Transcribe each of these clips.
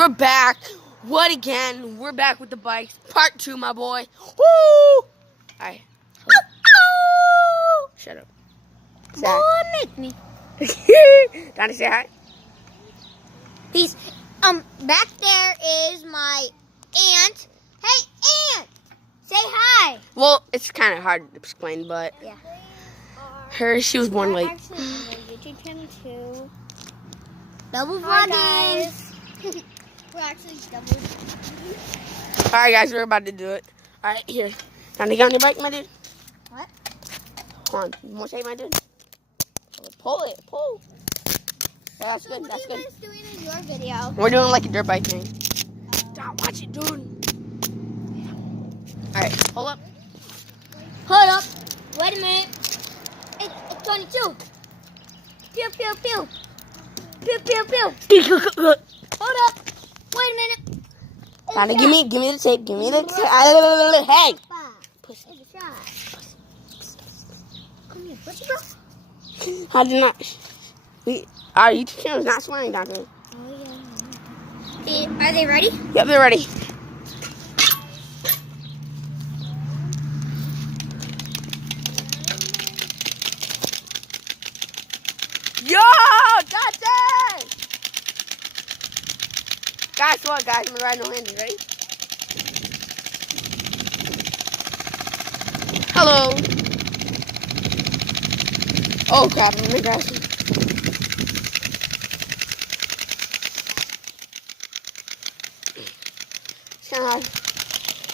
we're back. What again? We're back with the bikes. Part 2, my boy. Woo! Alright. Shut up. Boy, make me. Donnie, say hi. Peace. Back there is my aunt. Hey, aunt! Say hi. Well, it's kind of hard to explain, but Yeah. she was born late. Actually, on the YouTube channel too. Double vlogging. We're actually double. Alright, guys, we're about to do it. Alright, here. Donnie, get on your bike, my dude. What? Hold on. You want to say, my dude? Pull it. Pull. Yeah, that's good. What That's are you good. guys doing in your video? We're doing like a dirt bike thing. Don't watch it, dude. Alright, hold up. Hold up. Wait a minute. It's 22. Pew, pew, pew. Pew, pew, pew. Hold up. Wait a minute. Donnie, give me the tape. Give me the tape. Hey! Pussy. It's a shot. Come here, pussy girl. How did not? Our YouTube channel is not swearing, Dante. Oh, yeah. Are they ready? Yep, they're ready. Yo, Dante! Guys, what, guys? I'm gonna ride no handy. Ready? Hello. Oh crap! I'm in the grass. It's kind of hard.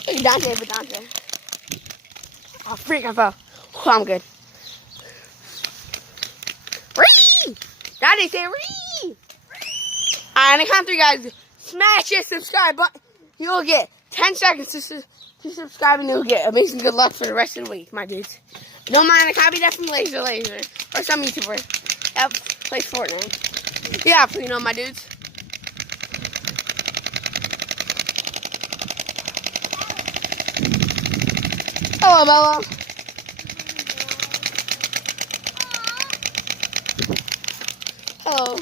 Hey, Dante, but Dante. Oh, freak, I fell. Oh, I'm good. Ree! Dante, say ree! Alright, on the count of 3, guys, smash that subscribe button. You'll get 10 seconds to subscribe, and you'll get amazing good luck for the rest of the week, my dudes. Don't mind, I copy that from Laser or some YouTuber that plays Fortnite. Yeah, you know, my dudes. Hello, Bella. Hello.